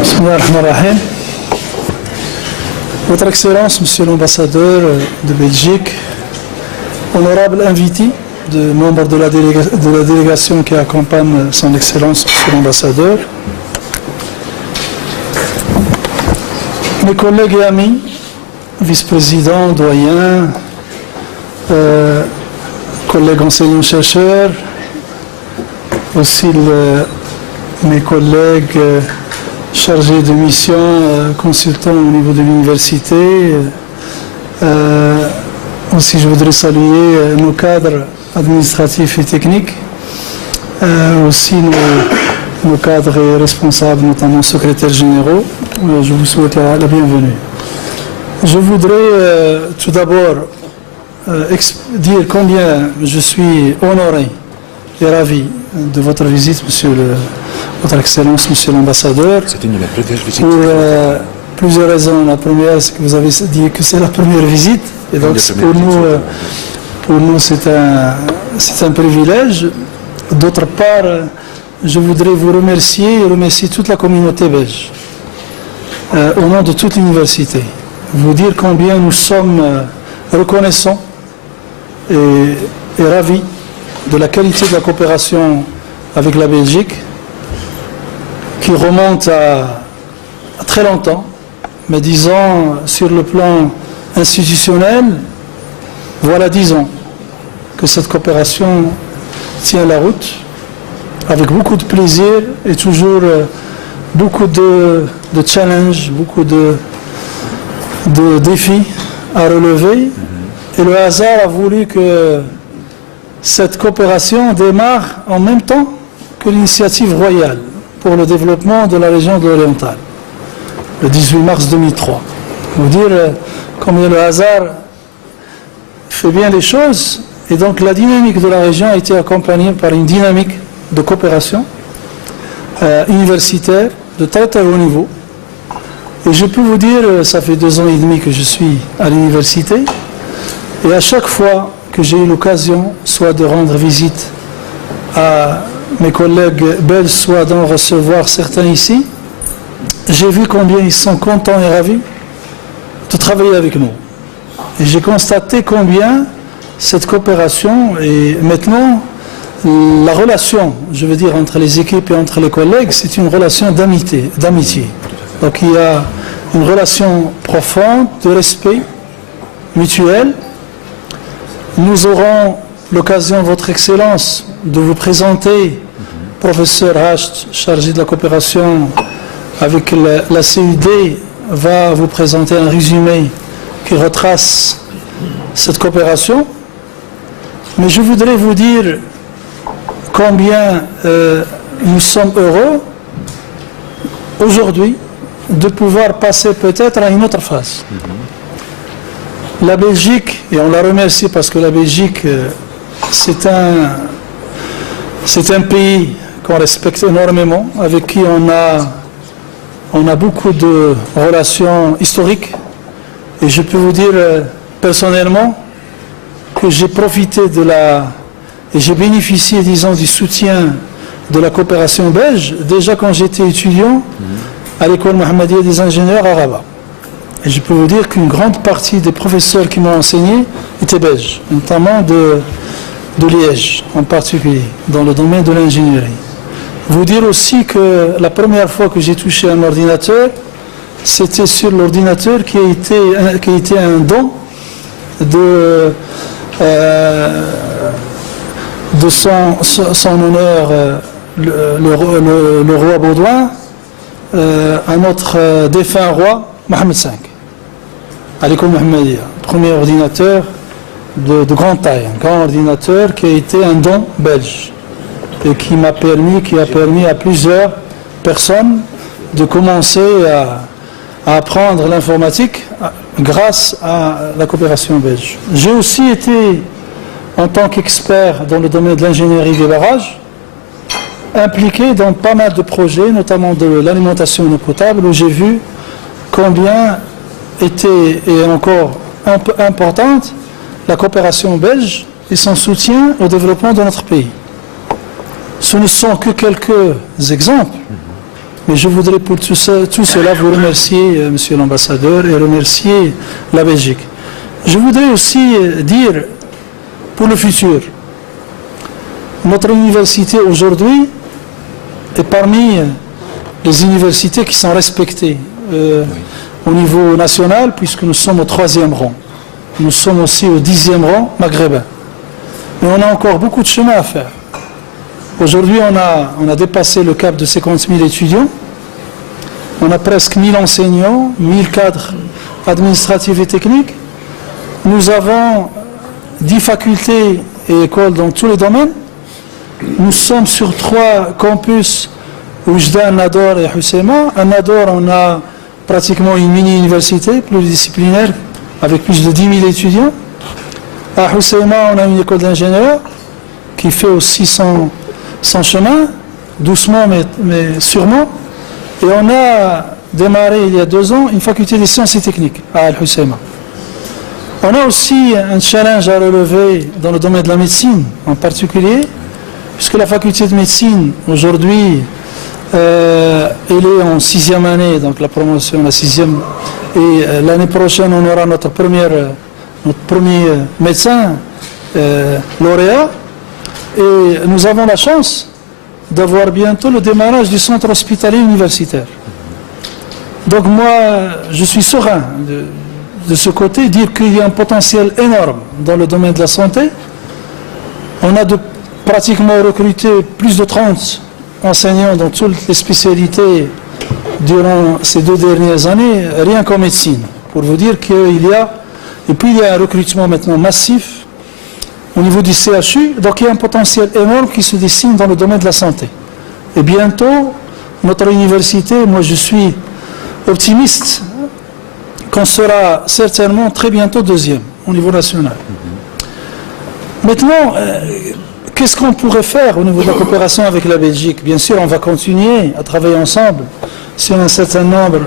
Bismillah ar-Rahman ar-Rahim. Votre Excellence, Monsieur l'ambassadeur de Belgique, honorable invité, de membres de la délégation qui accompagne Son Excellence, Monsieur l'ambassadeur, mes collègues et amis, vice-présidents, doyens, collègues enseignants-chercheurs, aussi mes collègues chargés de mission, consultants au niveau de l'université. Aussi, je voudrais saluer nos cadres administratifs et techniques, aussi nos cadres et responsables, notamment secrétaires généraux. Je vous souhaite la bienvenue. Je voudrais tout d'abord dire combien je suis honoré et ravi de votre visite, votre Excellence, Monsieur l'ambassadeur. C'est une première visite. Pour plusieurs raisons. La première, c'est que vous avez dit que c'est la première visite. Et donc, pour nous c'est un privilège. D'autre part, je voudrais vous remercier et remercier toute la communauté belge, au nom de toute l'université. Vous dire combien nous sommes reconnaissants et ravis de la qualité de la coopération avec la Belgique, qui remonte à très longtemps, mais disons sur le plan institutionnel, voilà 10 ans que cette coopération tient la route, avec beaucoup de plaisir et toujours beaucoup de challenges, beaucoup de défis à relever. Et le hasard a voulu que cette coopération démarre en même temps que l'initiative royale pour le développement de la région de l'Oriental, le 18 mars 2003. Vous dire combien le hasard fait bien les choses. Et donc la dynamique de la région a été accompagnée par une dynamique de coopération universitaire de très très haut niveau. Et je peux vous dire, ça fait 2 ans et demi que je suis à l'université, et à chaque fois que j'ai eu l'occasion, soit de rendre visite à mes collègues belges, soit d'en recevoir certains ici, j'ai vu combien ils sont contents et ravis de travailler avec nous. Et j'ai constaté combien cette coopération, et maintenant la relation, je veux dire, entre les équipes et entre les collègues, c'est une relation d'amitié. Donc il y a une relation profonde de respect mutuel. Nous aurons l'occasion, Votre Excellence, de vous présenter professeur Hacht, chargé de la coopération avec la CUD, va vous présenter un résumé qui retrace cette coopération. Mais je voudrais vous dire combien nous sommes heureux aujourd'hui de pouvoir passer peut-être à une autre phase. La Belgique, et on la remercie parce que la Belgique, c'est un pays qu'on respecte énormément, avec qui on a beaucoup de relations historiques. Et je peux vous dire personnellement que j'ai profité et j'ai bénéficié, disons, du soutien de la coopération belge, déjà quand j'étais étudiant à l'école Mohammedia des ingénieurs à Rabat. Et je peux vous dire qu'une grande partie des professeurs qui m'ont enseigné étaient belges, notamment de Liège en particulier, dans le domaine de l'ingénierie. Vous dire aussi que la première fois que j'ai touché un ordinateur, c'était sur l'ordinateur qui a été un don de son honneur, le roi Baudouin, à notre défunt roi, Mohamed V, à l'école Mohammedia. Premier ordinateur de grande taille, un grand ordinateur qui a été un don belge et qui a permis à plusieurs personnes de commencer à apprendre l'informatique grâce à la coopération belge. J'ai aussi été, en tant qu'expert dans le domaine de l'ingénierie des barrages, impliqué dans pas mal de projets, notamment de l'alimentation en eau potable, où j'ai vu combien était et encore importante la coopération belge et son soutien au développement de notre pays. Ce ne sont que quelques exemples, Mais je voudrais pour tout cela vous remercier, Monsieur l'ambassadeur, et remercier la Belgique. Je voudrais aussi dire, pour le futur, notre université aujourd'hui est parmi les universités qui sont respectées au niveau national, puisque nous sommes au 3e rang. Nous sommes aussi au 10e rang maghrébin. Mais on a encore beaucoup de chemin à faire. Aujourd'hui, on a dépassé le cap de 50 000 étudiants. On a presque 1000 enseignants, 1000 cadres administratifs et techniques. Nous avons 10 facultés et écoles dans tous les domaines. Nous sommes sur 3 campus, Oujda, Nador et Hoceima. À Nador, on a pratiquement une mini-université pluridisciplinaire avec plus de 10 000 étudiants. À Hoceima, on a une école d'ingénieurs qui fait aussi son chemin, doucement mais sûrement. Et on a démarré il y a 2 ans une faculté des sciences et techniques à Al-Hoceima. On a aussi un challenge à relever dans le domaine de la médecine en particulier, puisque la faculté de médecine aujourd'hui, elle est en 6e année, donc la promotion, la 6e, et l'année prochaine on aura notre premier médecin lauréat, et nous avons la chance d'avoir bientôt le démarrage du centre hospitalier universitaire. Donc moi, je suis serein de ce côté, dire qu'il y a un potentiel énorme dans le domaine de la santé. On a pratiquement recruté plus de 30 enseignants dans toutes les spécialités durant ces 2 dernières années, rien qu'en médecine, pour vous dire qu'il y a, et puis il y a un recrutement maintenant massif au niveau du CHU, donc il y a un potentiel énorme qui se dessine dans le domaine de la santé. Et bientôt, notre université, moi je suis optimiste qu'on sera certainement très bientôt 2e au niveau national. Maintenant, qu'est-ce qu'on pourrait faire au niveau de la coopération avec la Belgique? Bien sûr, on va continuer à travailler ensemble sur un certain nombre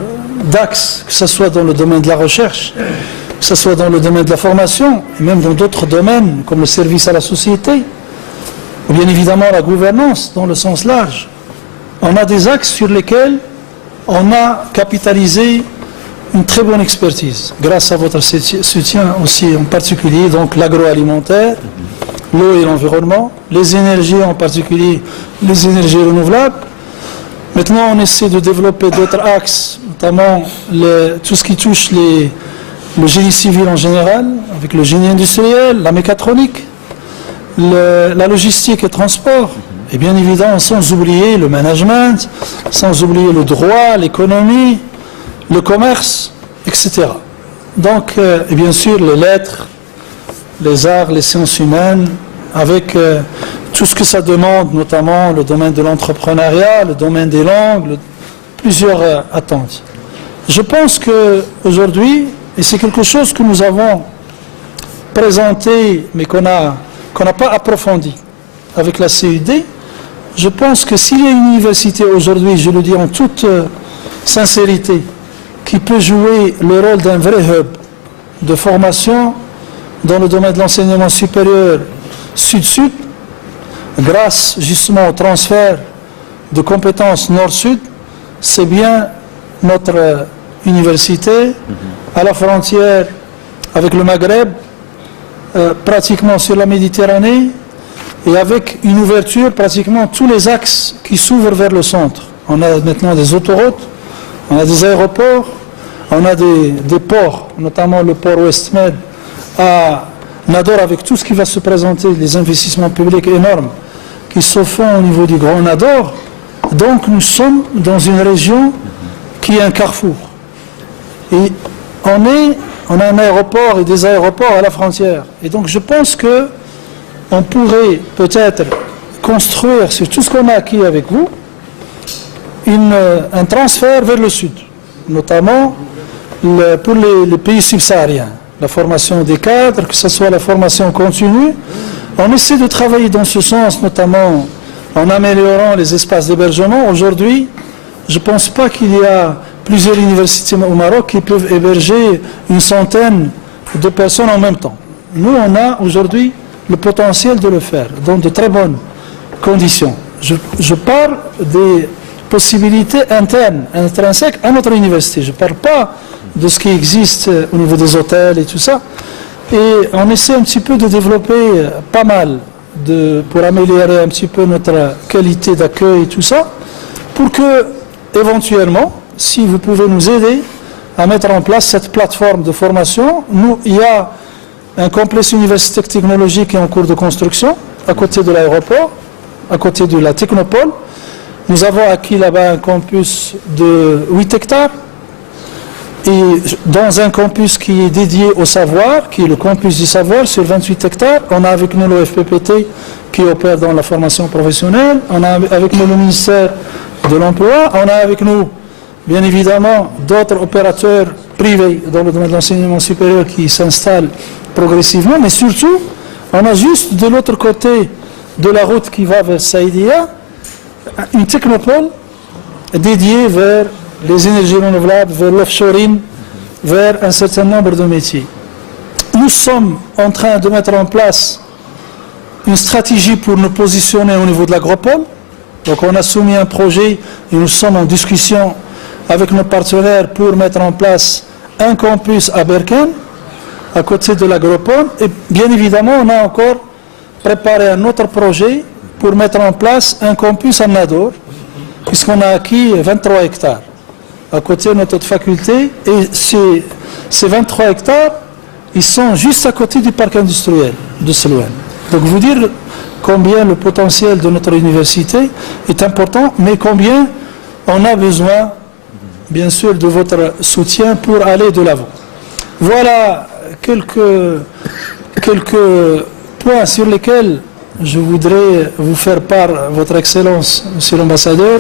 d'axes, que ce soit dans le domaine de la recherche, que ce soit dans le domaine de la formation, et même dans d'autres domaines, comme le service à la société, ou bien évidemment la gouvernance, dans le sens large. On a des axes sur lesquels on a capitalisé une très bonne expertise, grâce à votre soutien aussi en particulier, donc l'agroalimentaire, l'eau et l'environnement, les énergies en particulier, les énergies renouvelables. Maintenant, on essaie de développer d'autres axes, notamment tout ce qui touche le génie civil en général, avec le génie industriel, la mécatronique, la logistique et le transport, et bien évidemment sans oublier le management, sans oublier le droit, l'économie, le commerce, etc. Donc, et bien sûr, les lettres, les arts, les sciences humaines, avec tout ce que ça demande, notamment le domaine de l'entrepreneuriat, le domaine des langues, plusieurs attentes. Je pense qu'aujourd'hui, et c'est quelque chose que nous avons présenté, mais qu'on n'a pas approfondi avec la CUD, je pense que s'il y a une université aujourd'hui, je le dis en toute sincérité, qui peut jouer le rôle d'un vrai hub de formation dans le domaine de l'enseignement supérieur sud-sud, grâce justement au transfert de compétences nord-sud, c'est bien notre université à la frontière avec le Maghreb, pratiquement sur la Méditerranée, et avec une ouverture pratiquement tous les axes qui s'ouvrent vers le centre. On a maintenant des autoroutes, on a des aéroports, on a des ports, notamment le port Ouest-Med à Nador, avec tout ce qui va se présenter, les investissements publics énormes qui se font au niveau du Grand Nador. Donc nous sommes dans une région qui est un carrefour. Et on a un aéroport et des aéroports à la frontière. Et donc je pense que on pourrait peut-être construire sur tout ce qu'on a acquis avec vous un transfert vers le sud, notamment pour les pays subsahariens. La formation des cadres, que ce soit la formation continue. On essaie de travailler dans ce sens, notamment en améliorant les espaces d'hébergement. Aujourd'hui, je ne pense pas qu'il y a plusieurs universités au Maroc qui peuvent héberger une centaine de personnes en même temps. Nous, on a aujourd'hui le potentiel de le faire, dans de très bonnes conditions. Je parle possibilités internes, intrinsèques à notre université. Je ne parle pas de ce qui existe au niveau des hôtels et tout ça. Et on essaie un petit peu de développer pas mal pour améliorer un petit peu notre qualité d'accueil et tout ça, pour que, éventuellement, si vous pouvez nous aider à mettre en place cette plateforme de formation, il y a un complexe universitaire technologique qui est en cours de construction, à côté de l'aéroport, à côté de la Technopole. Nous avons acquis là-bas un campus de 8 hectares, et dans un campus qui est dédié au savoir, qui est le campus du savoir, sur 28 hectares, on a avec nous le FPPT qui opère dans la formation professionnelle, on a avec nous le ministère de l'Emploi, on a avec nous, bien évidemment, d'autres opérateurs privés dans le domaine de l'enseignement supérieur qui s'installent progressivement, mais surtout, on a juste de l'autre côté de la route qui va vers Saïdia, une technopole dédiée vers les énergies renouvelables, vers l'offshoring, vers un certain nombre de métiers. Nous sommes en train de mettre en place une stratégie pour nous positionner au niveau de l'agropole. Donc on a soumis un projet et nous sommes en discussion avec nos partenaires pour mettre en place un campus à Berkane, à côté de l'agropole. Et bien évidemment, on a encore préparé un autre projet pour mettre en place un campus à Nador, puisqu'on a acquis 23 hectares à côté de notre faculté. Et ces 23 hectares, ils sont juste à côté du parc industriel de Selouane. Donc vous dire combien le potentiel de notre université est important, mais combien on a besoin, bien sûr, de votre soutien pour aller de l'avant. Voilà quelques points sur lesquels je voudrais vous faire part, Votre Excellence, Monsieur l'Ambassadeur,